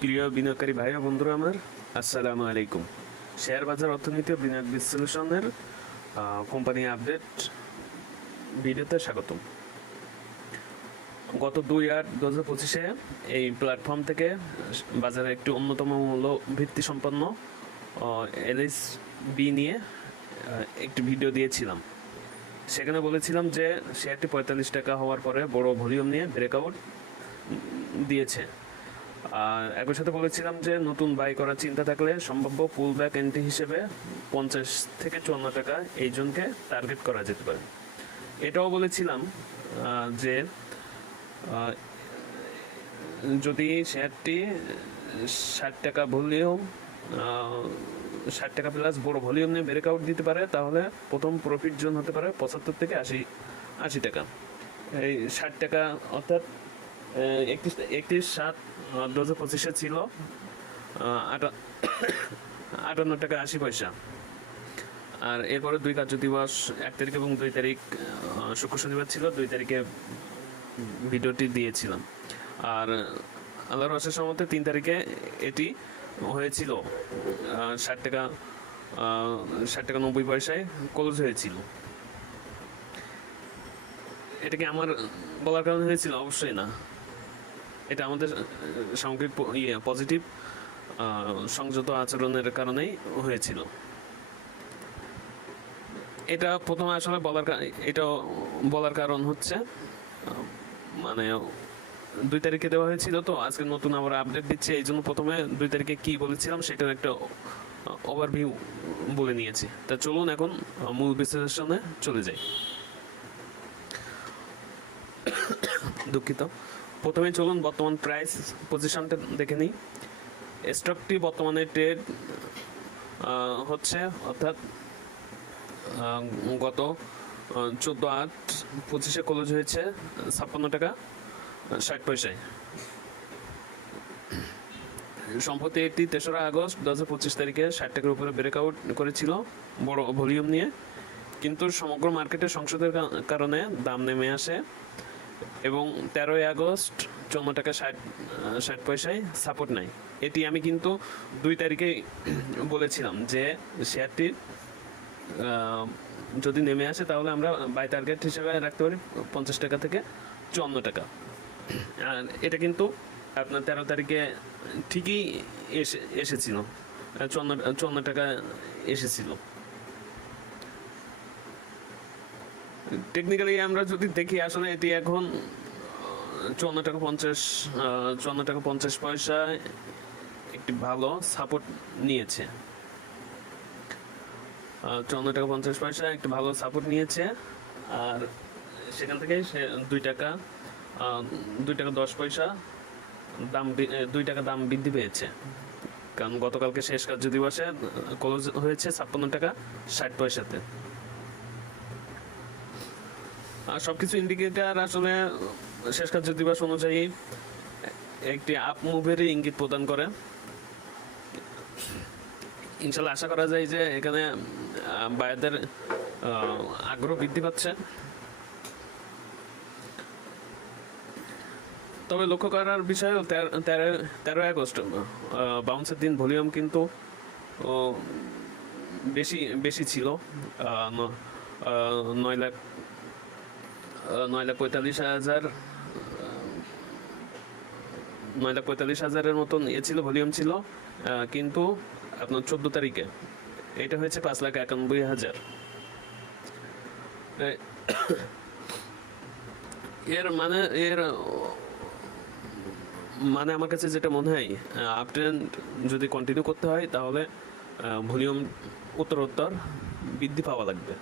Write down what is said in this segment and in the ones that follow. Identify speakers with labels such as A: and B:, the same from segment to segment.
A: প্রিয় বিনিয়োগকারী ভাই বন্ধুরা আমার, আসসালামু আলাইকুম। শেয়ার বাজার অর্থনীতি ও বিনিয়োগ বিশ্লেষণের কোম্পানি আপডেট ভিডিওতে স্বাগতম। গত দুই আট দু হাজার পঁচিশে এই প্ল্যাটফর্ম থেকে বাজারে একটি অন্যতম মূল্য ভিত্তি সম্পন্ন এলএস বি নিয়ে একটি ভিডিও দিয়েছিলাম। সেখানে বলেছিলাম যে শেয়ারটি পঁয়তাল্লিশ টাকা হওয়ার পরে বড় ভলিউম নিয়ে ব্রেকআউট দিয়েছে। আর একই সাথে বলেছিলাম যে নতুন বাই করার চিন্তা থাকলে সম্ভাব্য পুল ব্যাক এন্ট্রি হিসেবে পঞ্চাশ থেকে চুয়ান্ন টাকা এই জনকে টার্গেট করা যেতে পারে। এটাও বলেছিলাম যে যদি শেয়ারটি ষাট টাকা ভলিউম ষাট টাকা প্লাস বড় ভলিউম নিয়ে ব্রেকআউট দিতে পারে, তাহলে প্রথম প্রফিট জোন হতে পারে পঁচাত্তর থেকে আশি আশি টাকা। এই ষাট টাকা অর্থাৎ একত্রিশ একত্রিশ সাত দু হাজার পঁচিশে ছিল আটান্ন টাকা আশি পয়সা। আর এরপরে দুই কার্য দিবস এক তারিখ এবং দুই তারিখ শুক্র শনিবার ছিল, দুই তারিখে ভিডিওটি দিয়েছিলাম। আর আল্লাহর রসের সম্মতে তিন তারিখে এটি হয়েছিল। ষাট টাকা ষাট টাকা নব্বই পয়সায় ক্লোজ হয়েছিল। এটা কি আমার বলার কারণে হয়েছিল? অবশ্যই না। এটা আমাদের সামগ্রিক ইয়ে পজিটিভ সংযত আচরণের কারণেই হয়েছিল। এটা প্রথমে আসলে বলার এটা বলার কারণ হচ্ছে মানে দুই তারিখে দেওয়া হয়েছিল তো, আজকে নতুন আবার আপডেট দিচ্ছে, এই জন্য প্রথমে দুই তারিখে কি বলেছিলাম সেটার একটা ওভারভিউ বলে নিয়েছি। তা চলুন এখন মূল বিশ্লেষণে চলে যাই। দুঃখিত। প্রথমে চলুন বর্তমান প্রাইস পজিশনটা দেখে নিই। স্টকটি বর্তমানে ট্রেড হচ্ছে অর্থাৎ গত চোদ্দ আট পঁচিশে ক্লোজ হয়েছে, ছাপ্পান্ন টাকা, ষাট পয়সায়। সম্প্রতি এটি তেসরা আগস্ট দু হাজার পঁচিশ তারিখে ষাট টাকার উপরে ব্রেকআউট করেছিল, বড় ভলিউম নিয়ে। কিন্তু সমগ্র মার্কেটে সংসদের কারণে দাম নেমে আসে। এবং তেরোই আগস্ট চৌদ্দ টাকা ষাট ষাট পয়সায় সাপোর্ট নাই এটি আমি কিন্তু দুই তারিখে বলেছিলাম যে শেয়ারটির যদি নেমে আসে তাহলে আমরা বাই টার্গেট হিসেবে রাখতে পারি পঞ্চাশ টাকা থেকে চুয়ান্ন টাকা। আর এটা কিন্তু আপনার তেরো তারিখে ঠিকই এসে, এসেছিল। চুয়ান্ন চুয়ান্ন টাকা এসেছিল। টেকনিক্যালি আমরা যদি দেখি, আসলে এটি এখন চুয়ান্ন টাকা পঞ্চাশ চুয়ান্ন টাকা পঞ্চাশ পয়সা একটি ভালো সাপোর্ট নিয়েছে। চুয়ান্ন টাকা পঞ্চাশ পয়সা একটি ভালো সাপোর্ট নিয়েছে। আর সেখান থেকে সে দুই টাকা দুই টাকা দশ পয়সা দাম দুই টাকা দাম বৃদ্ধি পেয়েছে। কারণ গতকালকে শেষ কার্য দিবসে ক্লোজ হয়েছে ছাপ্পান্ন টাকা ষাট পয়সাতে। আর সবকিছু ইন্ডিকেটার আসলে শেষ কার্য দিবস অনুযায়ী একটি আপ মুভের ইঙ্গিত প্রদান করে। ইনশাল্লাহ আশা করা যায় যে এখানে বায়াদের আগ্রহ বৃদ্ধি পাচ্ছে। তবে লক্ষ্য করার বিষয় হলো তেরো, তেরো- আগস্ট বাউন্সের দিন ভলিউম কিন্তু বেশি বেশি ছিল। নয় লাখ নয় লাখ পঁয়তাল্লিশ হাজার নয় লাখ পঁয়তাল্লিশ হাজারের মতন এ ছিল, ভলিউম ছিল কিন্তু আপনার চোদ্দ তারিখে এটা হয়েছে পাঁচ লাখ একানব্বই হাজার। এর মানে এর মানে আমার কাছে যেটা মনে হয় আপ ট্রেন্ড যদি কন্টিনিউ করতে হয়, তাহলে ভলিউম উত্তরোত্তর বৃদ্ধি পাওয়া লাগবে।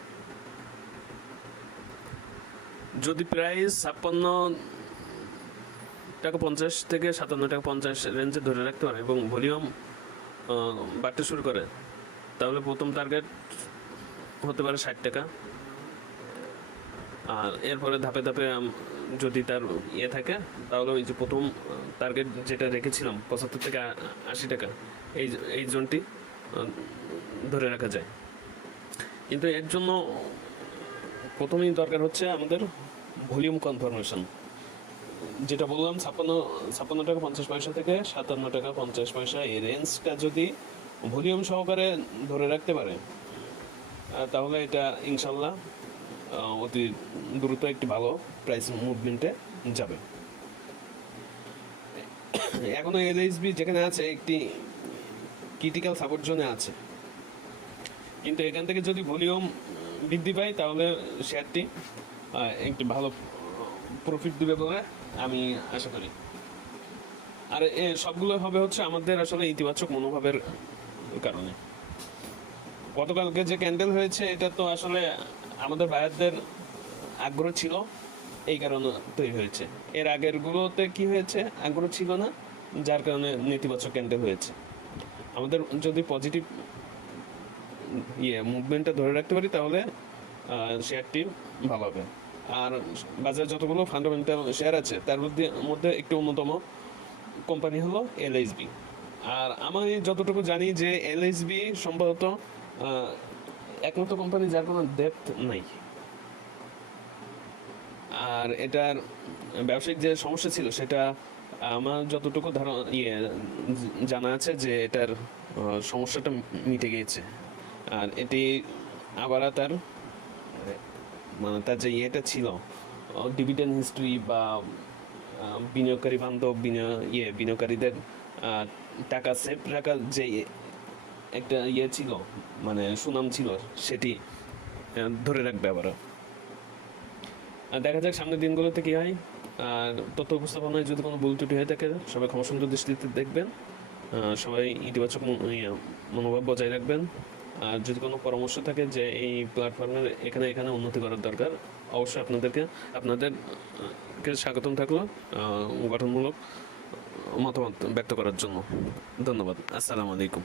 A: যদি প্রাইস ছাপ্পান্ন টাকা পঞ্চাশ থেকে সাতান্ন টাকা পঞ্চাশ রেঞ্জে ধরে রাখতে পারে এবং ভলিউম বাড়তে শুরু করে, তাহলে প্রথম টার্গেট হতে পারে ষাট টাকা। আর এরপরে ধাপে ধাপে যদি তার ইয়ে থাকে, তাহলে ওই যে প্রথম টার্গেট যেটা রেখেছিলাম, পঁচাত্তর থেকে আশি টাকা, এই এই জোনটি ধরে রাখা যায়। কিন্তু এর জন্য প্রথমেই দরকার হচ্ছে আমাদের ভলিউম কনফার্মেশন। যেটা বললাম, ছাপ্পান্ন ছাপ্পান্ন টাকা পঞ্চাশ পয়সা থেকে সাতান্ন টাকা পঞ্চাশ পয়সা এই রেঞ্জটা যদি ভলিউম সহকারে ধরে রাখতে পারে তাহলে এটা ইনশাল্লাহ অতি দ্রুত একটি ভালো প্রাইস মুভমেন্টে যাবে। এখনও এলএসবি যেখানে আছে, একটি ক্রিটিক্যাল সাপোর্ট জোনে আছে। কিন্তু এখান থেকে যদি ভলিউম বৃদ্ধি পায় তাহলে শেয়ারটি একটি ভালো প্রফিট দিবে বলে আমি আশা করি। আর এ সবগুলো হবে হচ্ছে আমাদের আসলে ইতিবাচক মনোভাবের কারণে। গতকালকে যে ক্যান্ডেল হয়েছে, এটা তো আসলে আমাদের বায়ারদের আগ্রহ ছিল, এই কারণে তৈরি হয়েছে। এর আগের গুলোতে কি হয়েছে? আগ্রহ ছিল না, যার কারণে নেতিবাচক ক্যান্ডেল হয়েছে। আমাদের যদি পজিটিভ ইয়ে মুভমেন্টটা ধরে রাখতে পারি, তাহলে শেয়ারটি ভালো হবে। আর বাজারে যতগুলো ফান্ডামেন্টাল শেয়ার আছে, তার মধ্যে মধ্যে একটি অন্যতম কোম্পানি হলো এলএসবি আর আমি যতটুকু জানি যে এলএসবি সম্ভবত একমাত্র কোম্পানি যার কোনো ডেপথ নাই। আর এটার ব্যবসায়িক যে সমস্যা ছিল, সেটা আমার যতটুকু ধারণা ইয়ে জানা আছে যে এটার সমস্যাটা মিটে গিয়েছে। আর এটি আবার তার মানে তার যে ইয়েটা ছিল ডিভিডেন্ড হিস্ট্রি বা বিনিয়োগকারী বান্ধব বিনিয়োগ ইয়ে বিনিয়োগকারীদের টাকা সেভ রাখার যে একটা ইয়ে ছিল মানে সুনাম ছিল, সেটি ধরে রাখবে আবারও। দেখা যাক সামনের দিনগুলোতে কি হয়। আর তথ্য উপস্থাপনায় যদি কোনো ভুল ত্রুটি হয়ে থাকে, সবাই ক্ষমাসুন্দর দৃষ্টিতে দেখবেন। সবাই ইতিবাচক মনোভাব বজায় রাখবেন। আর যদি কোনো পরামর্শ থাকে যে এই প্ল্যাটফর্মের এখানে এখানে উন্নতি করার দরকার, অবশ্যই আপনাদেরকে আপনাদেরকে স্বাগতম থাকল গঠনমূলক মতামত ব্যক্ত করার জন্য। ধন্যবাদ। আসসালামু আলাইকুম।